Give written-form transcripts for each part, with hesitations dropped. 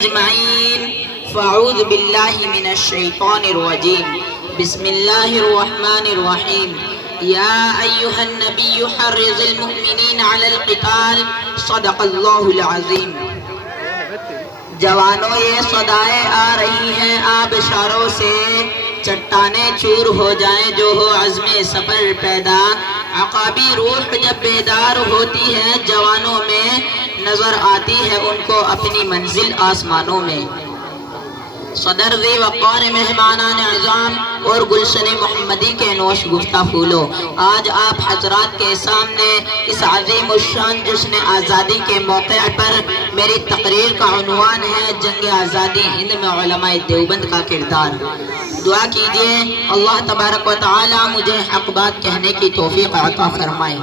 اجمعین فاعوذ باللہ من الشیطان الرجیم بسم اللہ الرحمن الرحیم یا ایہا النبی حرض المؤمنین علی القتال صدق اللہ العظیم۔ جوانوں یہ صدائیں آ رہی ہیں آبشاروں سے، چٹانیں چور ہو جائیں جو ہو عزم سفر پیدا، عقابی روح جب بیدار ہوتی ہے جوانوں میں، نظر آتی ہے ان کو اپنی منزل آسمانوں میں۔ صدر ذی وقار مہمانان اعظام اور گلشن محمدی کے نوش گفتہ پھولو، آج آپ حضرات کے سامنے اس عظیم الشان جشن آزادی کے موقع پر میری تقریر کا عنوان ہے جنگ آزادی ہند میں علماء دیوبند کا کردار۔ دعا کیجئے اللہ تبارک و تعالی مجھے حق بات کہنے کی توفیق عطا فرمائے۔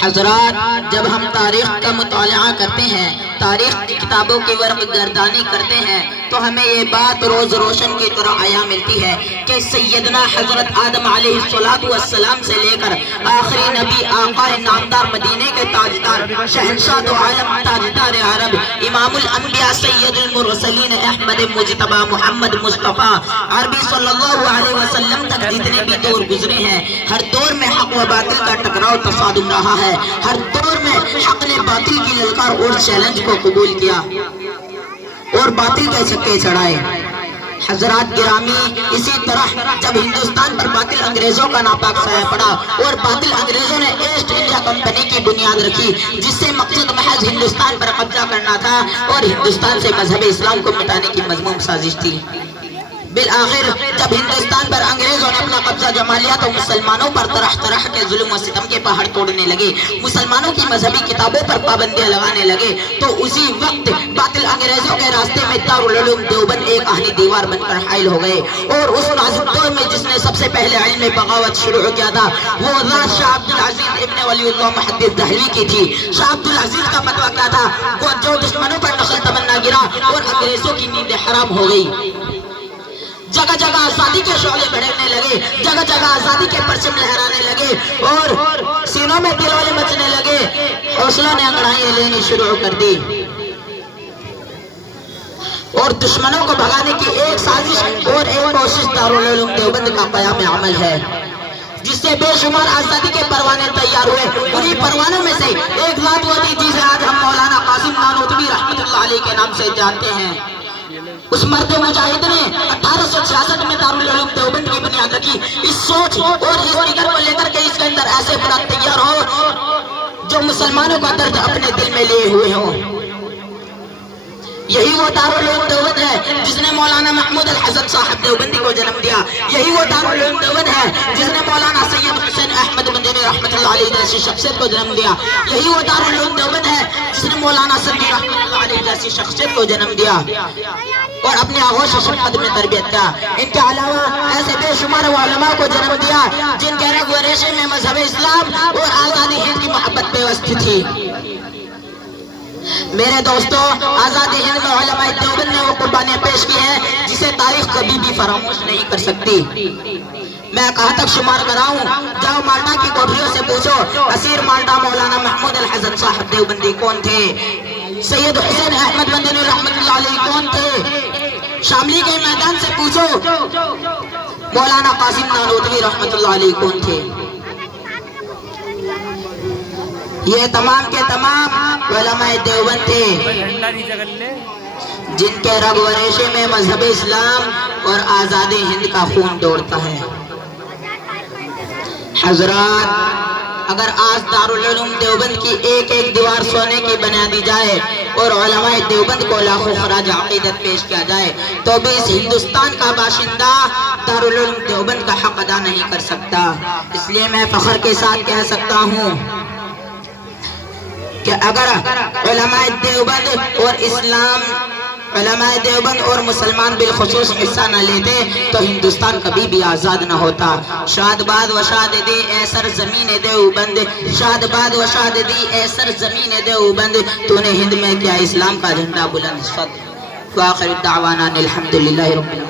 حضرات، جب ہم تاریخ کا مطالعہ کرتے ہیں، تاریخ کی کتابوں کی ورق گردانی کرتے ہیں تو ہمیں یہ بات روز روشن کی طرح عیاں ملتی ہے کہ سیدنا حضرت آدم علیہ السلام سے لے کر آخری نبی آقا نامدار مدینے کے تاجدار شہنشاہ دو عالم تاجدار عرب امام الانبیاء سید المرسلین احمد مجتبی محمد مصطفیٰ عربی صلی اللہ علیہ وسلم تک جتنے بھی دور گزرے ہیں، ہر دور میں حق و باطل کا ٹکراؤ تصادم رہا ہے، ہر دور میں حق نے باطل کی للکار اور چیلنج کو قبول کیا اور باطل کے چھکے چڑھائے۔ حضرات گرامی، اسی طرح جب ہندوستان پر باطل انگریزوں کا ناپاک سایہ پڑا اور باطل انگریزوں نے ایسٹ انڈیا کمپنی کی بنیاد رکھی جس سے مقصد محض ہندوستان پر قبضہ کرنا تھا اور ہندوستان سے مذہب اسلام کو مٹانے کی مذموم سازش تھی، بالآخر جب ہندوستان پر انگریزوں نے اپنا قبضہ جما لیا تو مسلمانوں پر طرح طرح کے ظلم و ستم کے پہاڑ توڑنے لگے، مسلمانوں کی مذہبی کتابوں پر پابندیاں لگانے لگے، تو اسی وقت باطل انگریزوں کے راستے میں دارالعلوم دیوبند ایک آہنی دیوار بن کر حائل ہو گئے۔ اور اس نازک دور میں جس نے سب سے پہلے علم بغاوت شروع کیا تھا وہ ذات شاہ عبدالعزیز ابن ولی اللہ محدث دہلوی کی تھی۔ شاہ عبدالعزیز کا فتویٰ کیا تھا؟ وہ جو دشمنوں پر نقل تمنا گرا اور انگریزوں کی نیند حرام ہو گئی، جگہ جگہ آزادی کے شعلے بڑھنے لگے، جگہ جگہ آزادی کے پرچم لہرانے لگے اور سینوں میں دلولے مچنے لگے، حوصلوں نے انگڑائیاں لینی شروع کر دی اور دشمنوں کو بھگانے کی ایک سازش اور ایک کوشش دارالعلوم دیوبند کا قیام عمل ہے، جس سے بے شمار آزادی کے پروانے تیار ہوئے۔ انہی پروانوں میں سے ایک ذات وہ تھی جسے آج ہم مولانا قاسم نانوتوی رحمت اللہ علیہ کے نام سے جانتے ہیں۔ اس مرد مجاہد نے 1866 میں دارالعلوم دیوبند کی بنیاد رکھی، اس سوچ اور اس فکر کو لے کر کے اس کے اندر ایسے بڑا تیار ہو جو مسلمانوں کا درد اپنے دل میں لیے ہوئے ہو۔ یہی وہ دارالعلوم دیوبند ہے جس نے مولانا محمود الحسن صاحب دیوبندی کو جنم دیا، یہی وہ دارالعلوم دیوبند ہے جس نے مولانا سید حسین احمد مدنی رحمت اللہ علیہ جیسی شخصیت کو جنم دیا، یہی وہ دارالعلوم دیوبند ہے جس نے مولانا سندی رحمت اللہ علیہ جیسی شخصیت کو جنم دیا اور اپنے آغوش و شفقت میں تربیت کیا۔ ان کے علاوہ ایسے بے شمار علماء کو جنم دیا جن کے رگ و ریشے میں مذہب اسلام اور آزادی ہند کی محبت پیوست تھی۔ میرے دوستو، آزادی ہند میں علماء دیوبند نے وہ قربانیاں پیش کی ہیں جسے تاریخ کبھی بھی فراموش نہیں کر سکتی۔ میں کہاں تک شمار کراؤں؟ جاؤ مالٹا کی کوٹھریوں سے پوچھو، اسیر مالٹا مولانا محمود الحسن صاحب دیوبندی کون تھے؟ سید حسین احمد مدنی رحمت اللہ علیہ کون تھے؟ شاملی کے میدان سے پوچھو، مولانا قاسم نانوتوی رحمت اللہ علیہ کون تھے؟ یہ تمام کے تمام علماء دیوبند تھے جن کے رگ و ریشے میں مذہب اسلام اور آزادی ہند کا خون دوڑتا ہے۔ حضرات، اگر آج دارالعلوم دیوبند کی ایک ایک دیوار سونے کی بنا دی جائے اور علماء دیوبند کو لاکھوں خراج عقیدت پیش کیا جائے تو بھی اس ہندوستان کا باشندہ دارالعلوم دیوبند کا حق ادا نہیں کر سکتا۔ اس لیے میں فخر کے ساتھ کہہ سکتا ہوں کہ اگر علماء دیوبند اور مسلمان بالخصوص حصہ نہ لیتے تو ہندوستان کبھی بھی آزاد نہ ہوتا۔ شاد باد و شاد دی اے سرزمین دیوبند، شاد باد و شاد دی اے سرزمین دیوبند، تو نے ہند میں کیا اسلام کا جھنڈا بلند۔ وآخر الدعوانا الحمدللہ رب العالمین۔